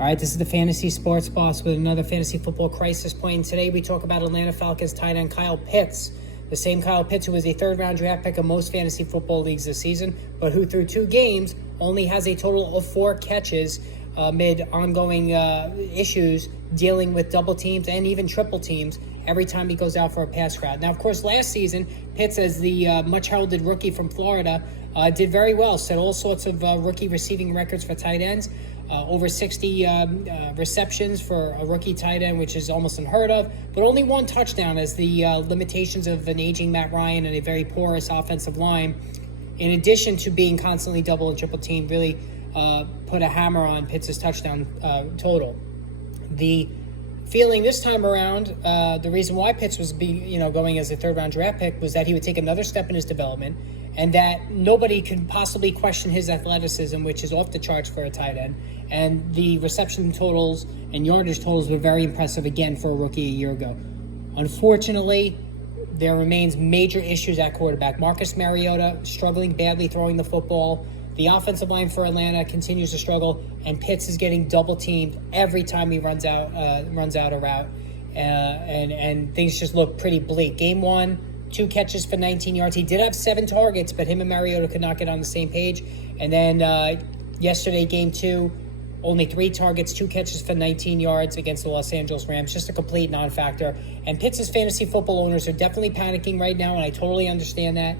All right, this is the Fantasy Sports Boss with another fantasy football crisis point. And today we talk about Atlanta Falcons tight end Kyle Pitts, the same Kyle Pitts who was a third-round draft pick of most fantasy football leagues this season, but who through 2 games only has a total of 4 catches amid ongoing issues dealing with double teams and even triple teams every time he goes out for a pass route. Now, of course, last season, Pitts, as the much-heralded rookie from Florida, did very well, set all sorts of rookie receiving records for tight ends. Over 60 receptions for a rookie tight end, which is almost unheard of, but only 1 touchdown as the limitations of an aging Matt Ryan and a very porous offensive line, in addition to being constantly double and triple teamed, really put a hammer on Pitts' touchdown total. The feeling this time around, the reason why Pitts was going as a third-round draft pick was that he would take another step in his development, and that nobody could possibly question his athleticism, which is off the charts for a tight end. And the reception totals and yardage totals were very impressive again for a rookie a year ago. Unfortunately, there remains major issues at quarterback. Marcus Mariota struggling badly throwing the football. The offensive line for Atlanta continues to struggle, and Pitts is getting double teamed every time he runs out a route, and things just look pretty bleak. Game 1, 2 catches for 19 yards. He did have 7 targets, but him and Mariota could not get on the same page. And then yesterday, game 2, only 3 targets, 2 catches for 19 yards against the Los Angeles Rams. Just a complete non-factor. And Pitts' fantasy football owners are definitely panicking right now, and I totally understand that.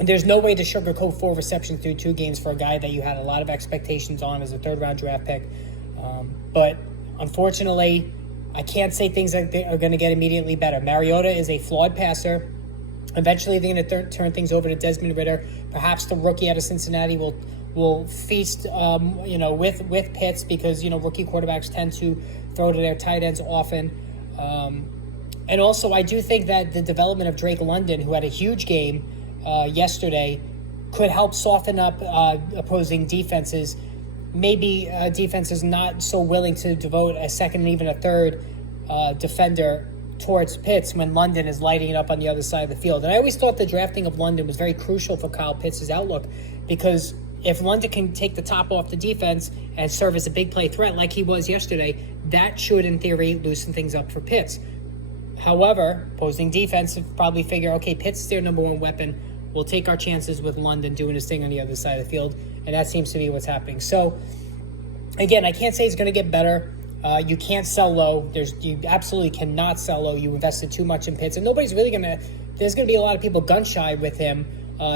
There's no way to sugarcoat 4 receptions through 2 games for a guy that you had a lot of expectations on as a third-round draft pick. But unfortunately, I can't say things are going to get immediately better. Mariota is a flawed passer. Eventually, they're going to turn things over to Desmond Ridder. Perhaps the rookie out of Cincinnati will feast, with Pitts, because rookie quarterbacks tend to throw to their tight ends often. And also, I do think that the development of Drake London, who had a huge game yesterday, could help soften up opposing defenses. Maybe defenses not so willing to devote a second and even a third defender towards Pitts when London is lighting it up on the other side of the field. And I always thought the drafting of London was very crucial for Kyle Pitts' outlook, because if London can take the top off the defense and serve as a big play threat like he was yesterday, that should, in theory, loosen things up for Pitts. However, opposing defense probably figure, okay, Pitts is their number 1 weapon. We'll take our chances with London doing his thing on the other side of the field, and that seems to be what's happening. So, again, I can't say it's going to get better. You can't sell low. You absolutely cannot sell low. You invested too much in Pitts, and nobody's really going to – there's going to be a lot of people gun-shy with him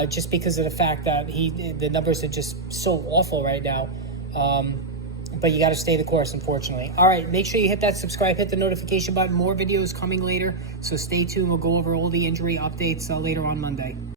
just because of the fact that the numbers are just so awful right now. But you got to stay the course, unfortunately. All right, make sure you hit that subscribe, hit the notification button. More videos coming later, so stay tuned. We'll go over all the injury updates later on Monday.